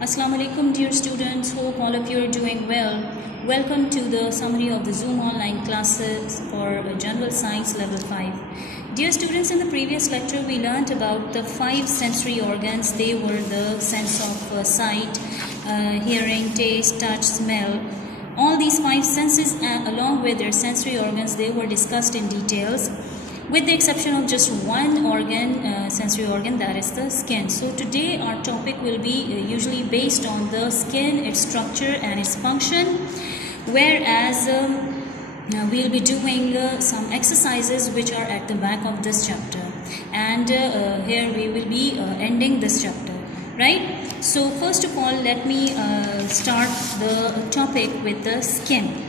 Assalamu alaikum dear students, hope all of you are doing well. Welcome to the summary of the Zoom online classes for General Science Level 5. Dear students, in the previous lecture we learnt about the 5 sensory organs. They were the sense of sight, hearing, taste, touch, smell. All these 5 senses along with their sensory organs, they were discussed in details, with the exception of just one organ, sensory organ, that is the skin. So today our topic will be usually based on the skin, its structure and its function, whereas we'll be doing some exercises which are at the back of this chapter, and here we will be ending this chapter, right? So first of all, let me start the topic with the skin.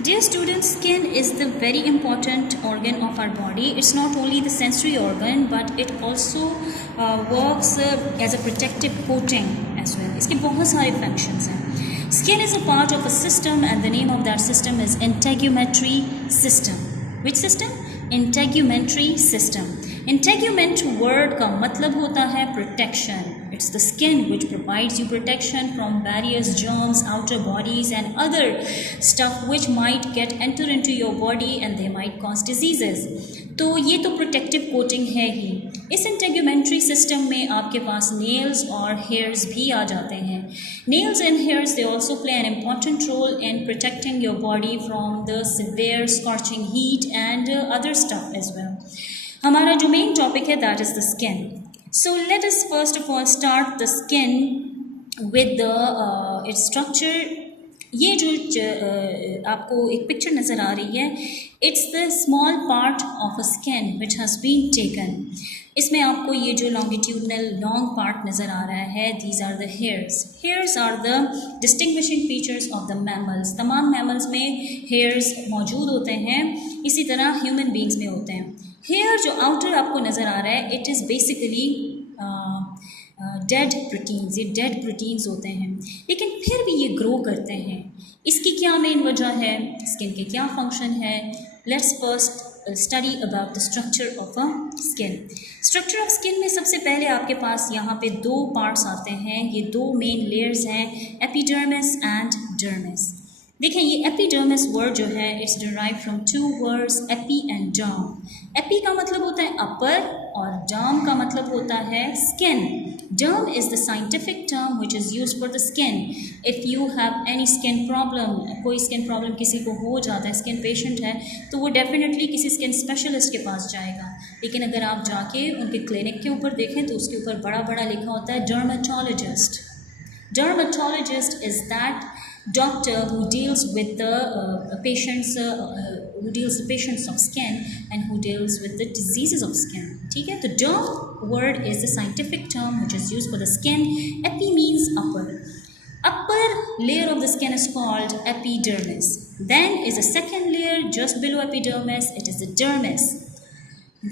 Dear students, skin is the very important organ of our body. It's not only the sensory organ, but it also works as a protective coating as well. इसके बहुत सारे functions हैं. Skin is a part of a system, and the name of that system is integumentary system. Which system? Integumentary system. Integument word का मतलब होता है protection. It's the skin which provides you protection from various germs, outer bodies and other stuff which might get enter into your body and they might cause diseases. तो ये तो protective coating है ही. इस integumentary system में आपके पास nails और hairs भी आ जाते हैं. Nails and hairs, they also play an important role in protecting your body from the severe scorching heat and other stuff as well. हमारा जो main topic है, that is the skin. So let us first of all start the skin with the its structure. ये जो आपको एक picture नज़र आ रही है, it's the small part of a skin which has been taken. इसमें आपको ये जो longitudinal long part नज़र आ रहा है, these are the hairs. Hairs are the distinguishing features of the mammals. तमाम mammals में hairs मौजूद होते हैं, इसी तरह human beings में होते हैं. Hair जो outer आपको नज़र आ रहा है, it is basically dead proteins. ये डेड प्रोटीन्स होते हैं, लेकिन फिर भी ये ग्रो करते हैं. इसकी क्या मेन वजह है, स्किन के क्या फंक्शन है? Let's first study about the structure of a skin. Structure of skin में सबसे पहले आपके पास यहाँ पे 2 पार्ट्स आते हैं. ये 2 मेन लेयर्स हैं, एपिडर्मिस एंड डर्मिस. देखें, ये एपिडर्मिस वर्ड जो है, it's derive from 2 words, AP and डर्म. AP का मतलब होता है अपर और डर्म का मतलब होता है skin. डर्म is the scientific term which is used for the skin. If you have any skin problem, कोई स्किन प्रॉब्लम किसी को हो जाता है, स्किन पेशेंट है, तो वो डेफिनेटली किसी स्किन स्पेशलिस्ट के पास जाएगा. लेकिन अगर आप जाके उनके क्लिनिक के ऊपर देखें तो उसके ऊपर बड़ा बड़ा लिखा होता है dermatologist. Dermatologist is that doctor who deals with the patients of skin and who deals with the diseases of skin. ठीक है, तो derm word is the scientific term which is used for the skin. Epi means upper. Upper layer of the skin is called epidermis. Then is a second layer just below epidermis. It is the dermis.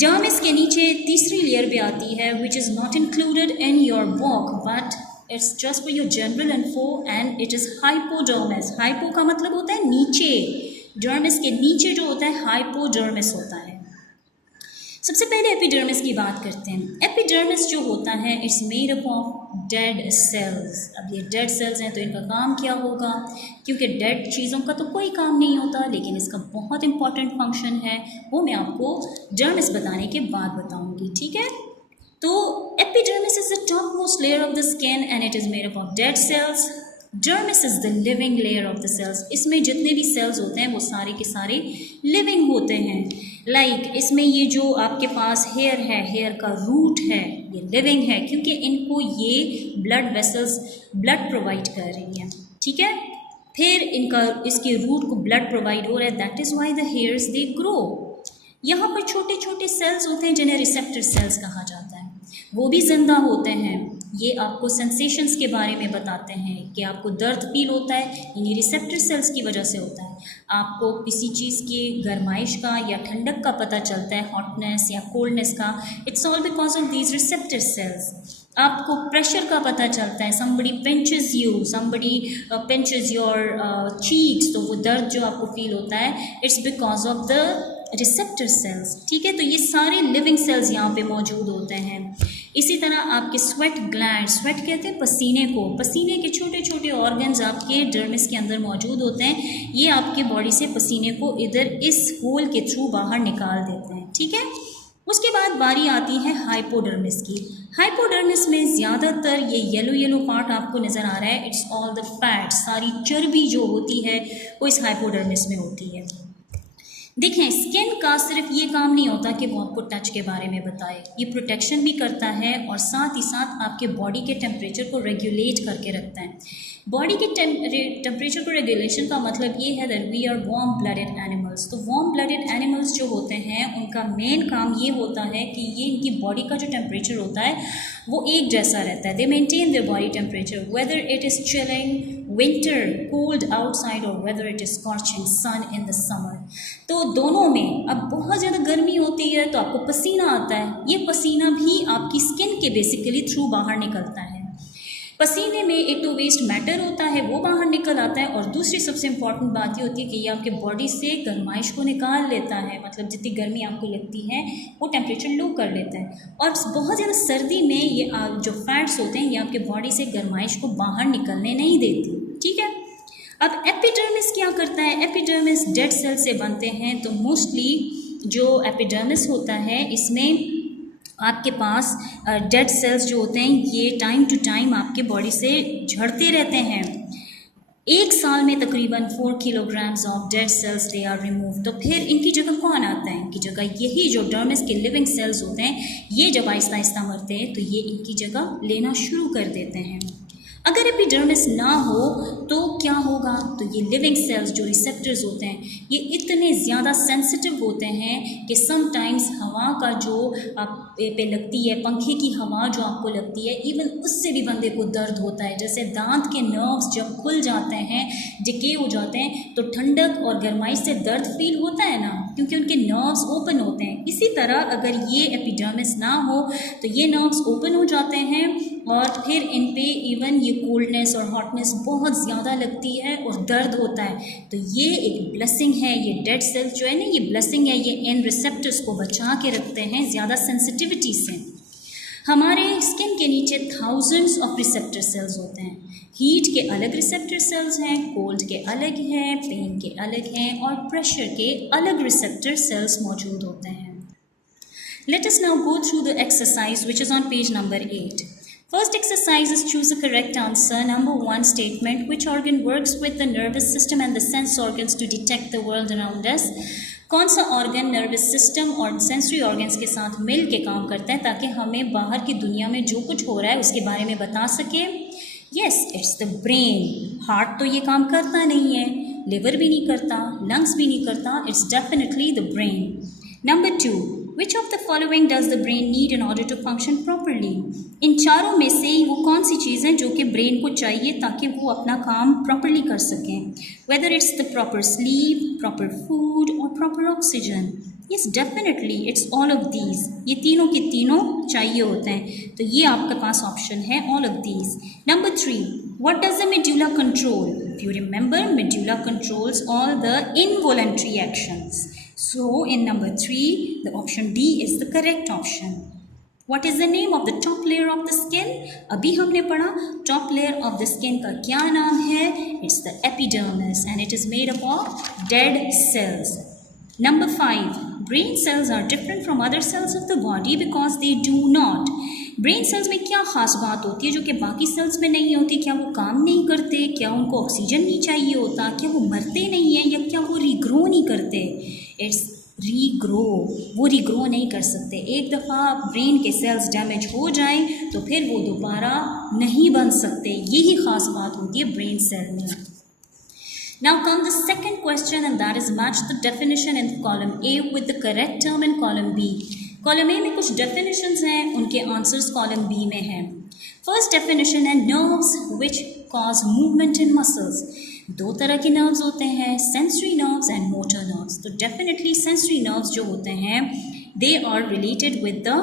Dermis के नीचे तीसरी layer भी आती है which is not included in your book, but it's just for your general info, and it is hypodermis. Hypo का मतलब होता है नीचे, dermis के नीचे जो होता है hypodermis होता है. सबसे पहले एपिडर्मिस की बात करते हैं. एपिडर्मिस जो होता है, it's made up of dead sales. अब ये डेड सेल्स हैं तो इनका काम क्या होगा, क्योंकि डेड चीज़ों का तो कोई काम नहीं होता, लेकिन इसका बहुत इंपॉर्टेंट फंक्शन है, वो मैं आपको डर्मिस बताने के बाद बताऊँगी. ठीक है, तो epidermis is the topmost layer of the skin and it is made up of dead cells. Dermis is the living layer of the cells. इसमें जितने भी cells होते हैं वो सारे के सारे living होते हैं. इसमें ये जो आपके पास hair है, hair का root है, ये living है, क्योंकि इनको ये blood vessels blood provide कर रही हैं. ठीक है, फिर इनका इसके root को blood provide हो रहा है. That is why the hairs they grow. यहाँ पर छोटे छोटे सेल्स होते हैं जिन्हें रिसेप्टर सेल्स कहा जाता है, वो भी जिंदा होते हैं. ये आपको सेंसेशंस के बारे में बताते हैं कि आपको दर्द फील होता है, इन्हीं रिसेप्टर सेल्स की वजह से होता है. आपको किसी चीज़ की गर्माइश का या ठंडक का पता चलता है, हॉटनेस या कोल्डनेस का, it's all because of these receptor cells. आपको प्रेशर का पता चलता है, somebody pinches you, somebody pinches your cheeks, तो वो दर्द जो आपको फील होता है, it's because of the receptor cells, ठीक है। तो ये सारे लिविंग सेल्स यहाँ पे मौजूद होते हैं। इसी तरह आपके स्वेट ग्लैंड, स्वेट कहते हैं पसीने को, पसीने के छोटे छोटे ऑर्गन्स आपके डर्मिस के अंदर मौजूद होते हैं। ये आपके बॉडी से पसीने को इधर इस होल के थ्रू बाहर निकाल देते हैं, ठीक है। उसके बाद बारी आती है हाइपोडर्मिस की। हाइपोडर्मिस में ज़्यादातर ये येलो येलो पार्ट आपको नज़र आ रहा है, इट्स ऑल द फैट, सारी चर्बी जो होती है वो इस हाइपोडर्मिस में होती है। देखें, स्किन का सिर्फ ये काम नहीं होता कि वो आपको टच के बारे में बताए, ये प्रोटेक्शन भी करता है और साथ ही साथ आपके बॉडी के टेम्परेचर को रेगुलेट करके रखता है। बॉडी के टेम्परेचर को रेगुलेशन का मतलब ये है that we are warm blooded animals. तो वार्म ब्लडेड एनिमल्स जो होते हैं उनका मेन काम ये होता है कि ये इनकी बॉडी का जो टेम्परेचर होता है वो एक जैसा रहता है। They maintain their body temperature whether it is chilling winter cold outside और whether it is scorching sun in the summer. तो दोनों में अब बहुत ज़्यादा गर्मी होती है तो आपको पसीना आता है, ये पसीना भी आपकी स्किन के बेसिकली थ्रू बाहर निकलता है। पसीने में एक तो वेस्ट मैटर होता है वो बाहर निकल आता है और दूसरी सबसे इम्पॉर्टेंट बात ये होती है कि ये आपके बॉडी से गर्माइश को निकाल लेता है, मतलब जितनी गर्मी आपको लगती है वो टेम्परेचर लो कर लेता है। और बहुत ज़्यादा सर्दी में ये जो फैट्स होते हैं ये आपके बॉडी से गर्माइश को बाहर निकलने नहीं देती, ठीक है। अब एपिडर्मिस क्या करता है? एपिडर्मिस डेड सेल से बनते हैं, तो मोस्टली जो एपिडर्मिस होता है इसमें आपके पास डेड सेल्स जो होते हैं ये टाइम टू टाइम आपके बॉडी से झड़ते रहते हैं। एक साल में तकरीबन 4 kilograms of dead cells they are remove. तो फिर इनकी जगह कौन आता है? इनकी जगह यही जो डर्मिस के लिविंग सेल्स होते हैं ये जब आहिस्ता आहिस्ता मरते हैं तो ये इनकी जगह लेना शुरू कर देते हैं। अगर एपिडर्मिस ना हो तो क्या होगा? तो ये लिविंग सेल्स जो रिसेप्टर्स होते हैं ये इतने ज़्यादा सेंसिटिव होते हैं कि समटाइम्स हवा का जो आप पे लगती है, पंखे की हवा जो आपको लगती है, इवन उससे भी बंदे को दर्द होता है। जैसे दांत के नर्व्स जब खुल जाते हैं, डिके हो जाते हैं, तो ठंडक और गर्माई से दर्द फील होता है ना, क्योंकि उनके नर्व्स ओपन होते हैं। इसी तरह अगर ये एपिडर्मिस ना हो तो ये नर्व्स ओपन हो जाते हैं और फिर इन पे इवन ये कोल्डनेस और हॉटनेस बहुत ज़्यादा लगती है और दर्द होता है। तो ये एक ब्लेसिंग है, ये डेड सेल्स जो है ना ये ब्लेसिंग है, ये इन रिसेप्टर्स को बचा के रखते हैं ज़्यादा सेंसिटिविटी से। हमारे स्किन के नीचे थाउजेंड्स ऑफ रिसेप्टर सेल्स होते हैं। हीट के अलग रिसेप्टर सेल्स हैं, कोल्ड के अलग हैं, पेन के अलग हैं और प्रेशर के अलग रिसेप्टर सेल्स मौजूद होते हैं। Let us now go through the exercise which is on page number 8. First exercise is choose the correct answer. Number 1 statement, which organ works with the nervous system and the sense organs to detect the world around us? कौन सा organ nervous system और sensory organs के साथ मिल के काम करता है ताकि हमें बाहर की दुनिया में जो कुछ हो रहा है उसके बारे में बता सके? Yes, it's the brain. Heart तो ये काम करता नहीं है, लिवर भी नहीं करता, लंग्स भी नहीं करता, it's definitely the brain. Number 2, Which of the following does the brain need in order to function properly? इन चारों में से वो कौन सी चीज़ है जो कि ब्रेन को चाहिए ताकि वो अपना काम प्रॉपरली कर सकें? Whether it's the proper sleep, proper food or proper oxygen? Yes, definitely it's all of these. ये तीनों के तीनों चाहिए होते हैं, तो ये आपके पास ऑप्शन है all of these. Number 3, what does the medulla control? If you remember, medulla controls all the involuntary actions. So in number 3, the option D is the correct option. What is the name of the top layer of the skin? अभी हमने पढ़ा top layer of the skin का क्या नाम है? It's the epidermis and it is made up of dead cells. Number 5, brain cells are different from other cells of the body because they do not. Brain cells में क्या ख़ास बात होती है जो कि बाकी सेल्स में नहीं होती? क्या वो काम नहीं करते? क्या उनको ऑक्सीजन नहीं चाहिए होता? क्या वो मरते नहीं हैं या क्या वो रीग्रो नहीं करते? इट्स रीग्रो, वो रीग्रो नहीं कर सकते। एक दफ़ा ब्रेन के सेल्स डैमेज हो जाएं तो फिर वो दोबारा नहीं बन सकते। यही ख़ास बात होती है ब्रेन सेल में। Now come the second question and that is match the definition in column A with the correct term in column B. Column A में कुछ डेफिनेशंस हैं, उनके आंसर्स कॉलम बी में हैं। फर्स्ट डेफिनेशन है nerves which cause movement in muscles. दो तरह के नर्व्स होते हैं, sensory nerves and motor nerves. तो डेफिनेटली सेंसरी नर्व्स जो होते हैं they are related with the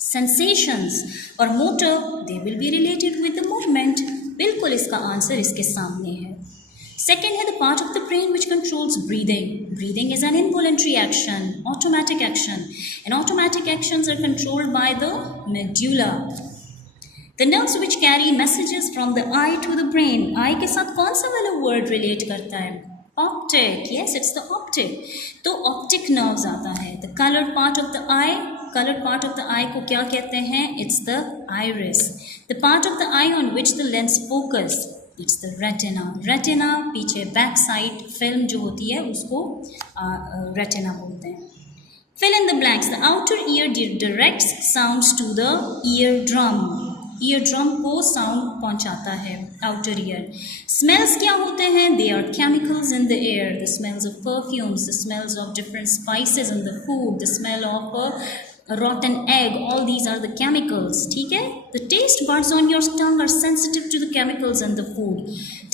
sensations और motor they will be related with the movement. बिल्कुल इसका आंसर इसके सामने है। Second है the part of the brain which controls breathing. Breathing is an involuntary action, automatic action, and automatic actions are controlled by the medulla. The nerves which carry messages from the eye to the brain. Eye के साथ कौन सा वाला word relate करता है? Optic. Yes, it's the optic. तो optic nerves आता है. The colored part of the eye. Colored part of the eye को क्या कहते हैं? It's the iris. The part of the eye on which the lens focus. It's the retina. Retina पीछे back side film जो होती है उसको retina बोलते हैं. Fill in the blanks. The outer ear directs sounds to the eardrum. Eardrum को sound पहुंचाता है outer ear. Smells क्या होते हैं? They are chemicals in the air. The smells of perfumes, the smells of different spices in the food, the smell of a rotten egg. All these are the chemicals. ठीक है? The taste buds on your tongue are sensitive to the chemicals in the food.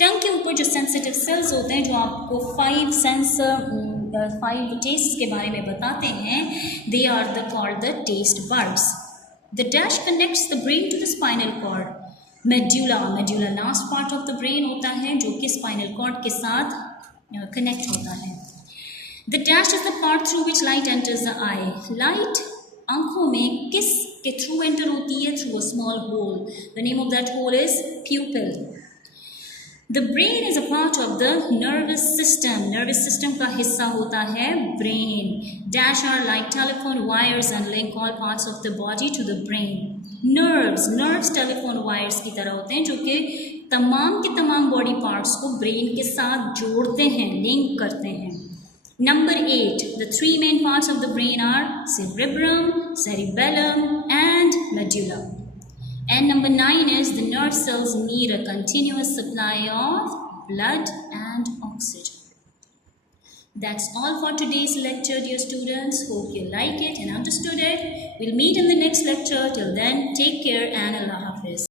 Tongue के ऊपर जो sensitive cells होते हैं जो आपको five tastes के बारे में बताते हैं, they are called the taste buds. The dash connects the brain to the spinal cord. Medulla last part of the brain होता है जो कि spinal cord के साथ connect होता है. The dash is the part through which light enters the eye. Light आंखों में किस के थ्रू एंटर होती है? Through a small hole. The name of that hole is pupil. The brain is a part of the nervous system. Nervous system का हिस्सा होता है brain. Dash are like telephone wires and link all parts of the body to the brain. Nerves telephone wires की तरह होते हैं जो कि तमाम के तमाम body parts को brain के साथ जोड़ते हैं, link करते हैं. Number 8. The three main parts of the brain are cerebrum, cerebellum, and medulla. And number 9 is the nerve cells need a continuous supply of blood and oxygen. That's all for today's lecture, dear students. Hope you like it and understood it. We'll meet in the next lecture. Till then, take care and Allah Hafiz.